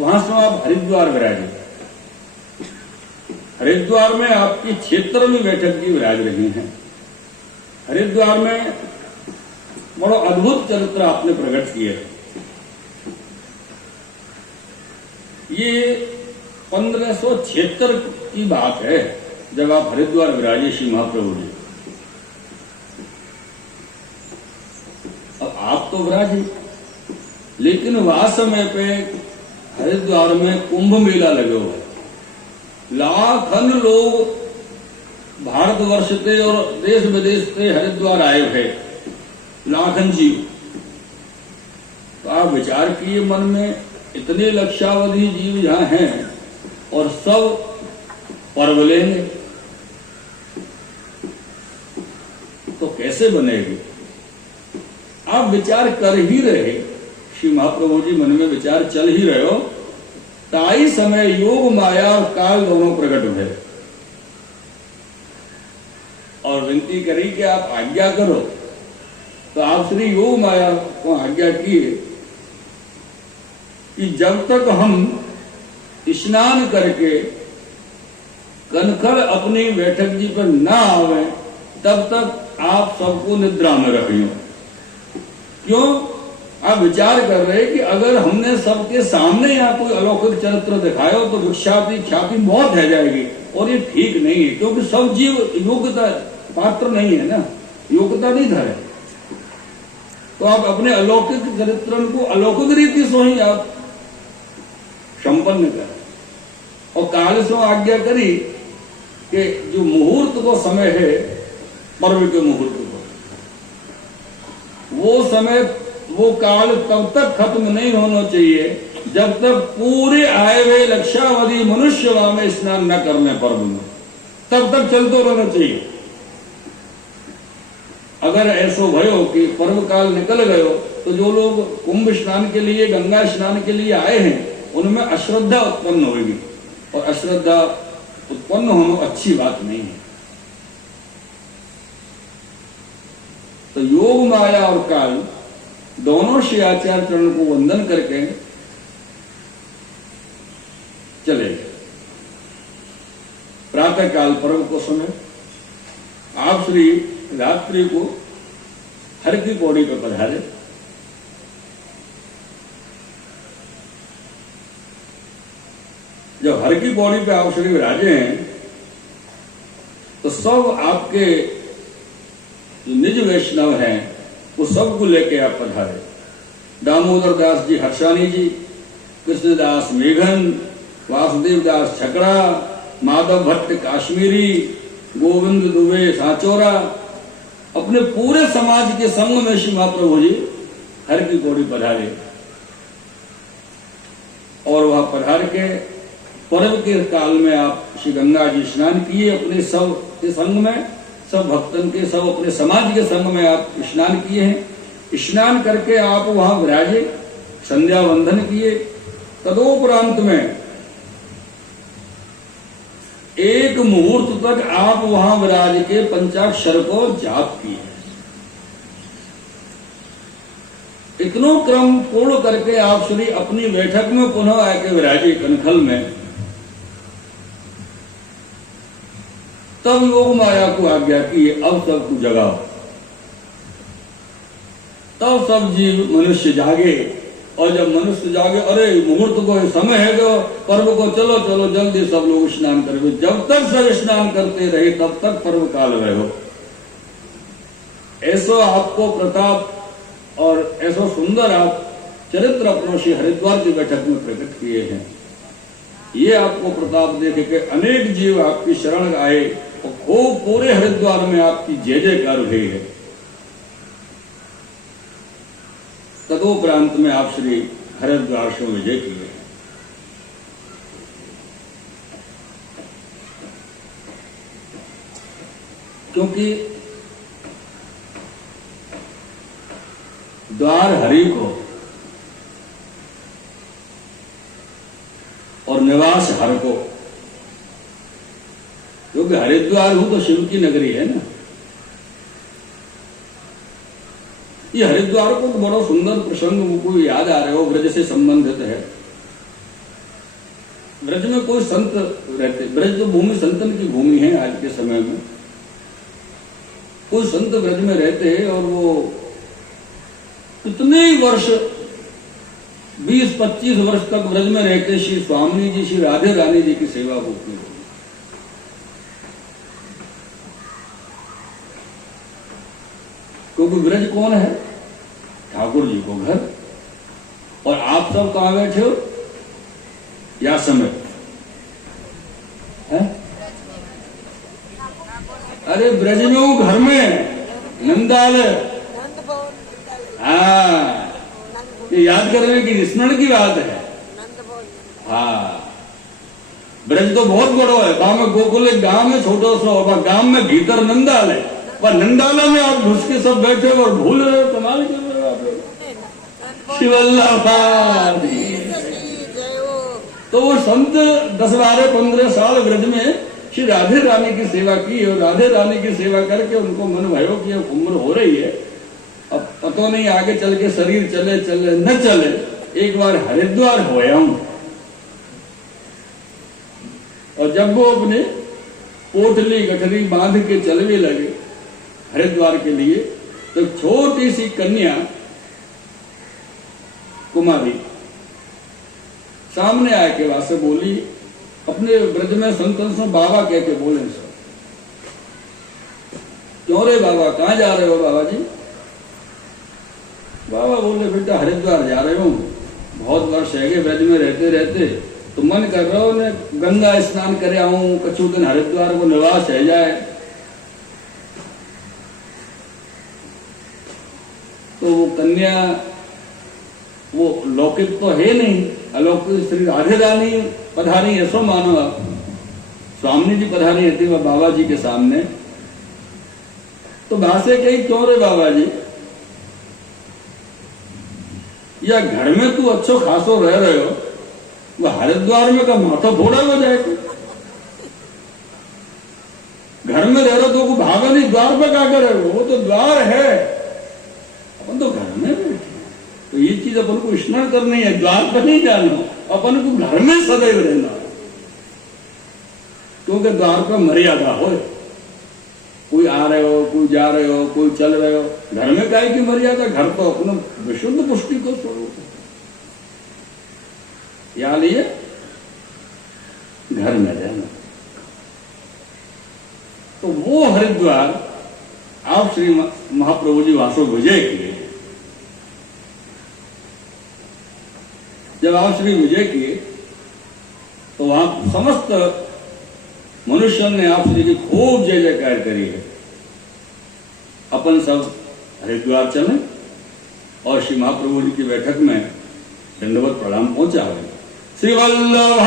वहां से आप हरिद्वार विराजे। हरिद्वार में आपकी क्षेत्र में बैठक जी विराज रही हैं। हरिद्वार में बड़ा अद्भुत चरित्र आपने प्रकट किए। ये 1576 की बात है जब आप हरिद्वार विराजे श्री महाप्रभु जी। अब आप तो विराजे, लेकिन वह समय पे हरिद्वार में कुंभ मेला लगे हुए, लाखन लोग भारतवर्ष से और देश विदेश से हरिद्वार आए हुए, लाखन जीव। तो आप विचार किए मन में, इतने लक्षावधि जीव यहां हैं और सब पर्व लेंगे तो कैसे बनेगी? आप विचार कर ही रहे, श्री महाप्रभु जी मन में विचार चल ही रहे हो, ताई समय योग माया और काल दोनों प्रकट हुए और विनती करी कि आप आज्ञा करो। तो आप श्री योग माया को आज्ञा किए कि जब तक हम स्नान करके कनखल अपनी बैठक जी पर न आवे तब तक आप सबको निद्रा में रखियो। क्यों? आप विचार कर रहे कि अगर हमने सबके सामने यहाँ कोई अलौकिक चरित्र दिखाया तो विख्याति ख्याति बहुत रह जाएगी और ये ठीक नहीं है, क्योंकि सब जीव योग्यता पात्र नहीं है ना, योग्यता नहीं धरे। तो आप अपने अलौकिक चरित्र को अलौकिक रीति से ही आप संपन्न करें। और काल से आज्ञा करी कि जो मुहूर्त को समय है, पर्व के मुहूर्त को, वो समय वो काल तब तक खत्म नहीं होना चाहिए जब तक पूरे आए हुए लक्षावधि मनुष्य वहां में स्नान न करने पर्व में, तब तक चलते रहना चाहिए। अगर ऐसा भयो कि पर्व काल निकल गयो तो जो लोग कुंभ स्नान के लिए, गंगा स्नान के लिए आए हैं, उनमें अश्रद्धा उत्पन्न होगी और अश्रद्धा उत्पन्न होना अच्छी बात नहीं है। तो योग माया और काल दोनों श्री आचार्य चरण को वंदन करके चले गए। प्रातः काल पर्व को समय आप श्री रात्रि को हर की पौड़ी पर पधारे। जब हर की पौड़ी पे आप श्री विराजे हैं तो सब आपके जो निज वैष्णव हैं वो सबको लेके आप पधारे। दामोदर दास जी हर्षानी जी, कृष्णदास मेघन, वासुदेव दास छकड़ा, माधव भट्ट काश्मीरी, गोविंद दुबे सांचौरा, अपने पूरे समाज के संग में श्री महाप्रभु जी हर की पौड़ी पधारे। और वह पधार के पर्व के काल में आप श्री गंगा जी स्नान किए, अपने सब के संग में, सब भक्तन के, सब अपने समाज के संग में आप स्नान किए हैं। स्नान करके आप वहां विराजे, संध्या वंदन किए। तदोपरांत में एक मुहूर्त तक आप वहां विराज के पंचाक्षर को जाप किए। इतनो क्रम पूर्ण करके आप श्री अपनी बैठक में पुनः आके विराजे कनखल में। तब योग माया को आज्ञा की अब सबको जगाओ। तब सब जीव मनुष्य जागे, और जब मनुष्य जागे, अरे मुहूर्त को समय है तो पर्व को चलो चलो जल्दी सब लोग स्नान करेंगे। जब तक सब स्नान करते रहे तब तक पर्व काल रहो। ऐसा आपको प्रताप और ऐसा सुंदर आप चरित्र अपनों से हरिद्वार की बैठक में प्रकट किए हैं। ये आपको प्रताप देखे के अनेक जीव आपकी शरण आए और खूब पूरे हरिद्वार में आपकी जय जयकार हुई है। तदोपरांत में आप श्री हरिद्वार से विजय किए। क्योंकि द्वार हरि को और निवास हर को, क्योंकि हरिद्वार हो तो शिव की नगरी है ना। ये हरिद्वार को बड़ा सुंदर प्रसंग मुझको याद आ रहे हो, ब्रज से संबंधित है। ब्रज में कोई संत रहते, ब्रज तो भूमि संतन की भूमि है आज के समय में। कोई संत ब्रज में रहते और वो कितने वर्ष 20-25 वर्ष तक ब्रज में रहते श्री स्वामी जी, श्री राधे रानी जी की सेवा होती है। क्योंकि ब्रज कौन है? ठाकुर जी को घर। और आप सब कहां बैठे हो? या समय है? अरे ब्रज में हूं, घर में नंदाल। हाँ, ये याद करने की स्मरण की बात है। हाँ, ब्रज तो बहुत बड़ो है। गांव में गोकुल एक गांव में छोटो सो, गांव में भीतर नंदाल है। पर नंदाला में आप घुस के सब बैठे हो और भूल रहे हो, कमाल कर रहे हो आप लोग। शिवल्लभा तो वो संत 10-12-15 साल ब्रज में श्री राधे रानी की सेवा की और राधे रानी की सेवा करके उनको मन भयो कि अब उम्र हो रही है, अब पता नहीं आगे चल के शरीर चले चले न चले, एक बार हरिद्वार होया हूं। और जब वो अपने पोटली गठरी बांध के चलने लगे हरिद्वार के लिए, तो छोटी सी कन्या कुमारी सामने आके वहां से बोली, अपने ब्रज में संतन से बाबा कह के बोले, सर क्यों रे बाबा, कहां जा रहे हो बाबा जी? बाबा बोले, बेटा हरिद्वार जा रहे हो, बहुत वर्ष है गए ब्रज में रहते रहते, तो मन कर रहा हो ने गंगा स्नान करे आऊं, कछु दिन हरिद्वार को निवास है जाए। तो वो कन्या, वो लौकिक तो है नहीं, अलौकिक श्री राधे रानी पधारी, ऐसो मानो आप। स्वामी जी पधारी थी वह बाबा जी के सामने। तो भाषे कही, क्यों रे बाबा जी, या घर में तू अच्छो खासो रह रहे हो, वह हरिद्वार में का माथा फोड़ा हो जाए? घर में रह रहे तो को भागा नहीं, द्वार पर क्या करे? वो तो द्वार है, अपन तो घर में बैठे। तो ये चीज अपन को स्मरण करनी है, द्वार पर नहीं जाना, अपन को घर में सदैव रहना, क्योंकि द्वार पर मर्यादा हो। कोई आ रहे हो, कोई जा रहे हो, कोई चल रहे हो, घर में काय की मर्यादा? घर तो अपना विशुद्ध पुष्टि को स्वरूप है। या लिए घर में रहना। तो वो हरिद्वार आप श्री महाप्रभु जी वासो विजय किए। जब आप श्री विजय किए तो वहां समस्त मनुष्यों ने आप श्री की खूब जय जयकार करी है। अपन सब हरिद्वार चले और श्री महाप्रभु जी की बैठक में दंडवत प्रणाम पहुंचा है। श्री वल्लभाधीश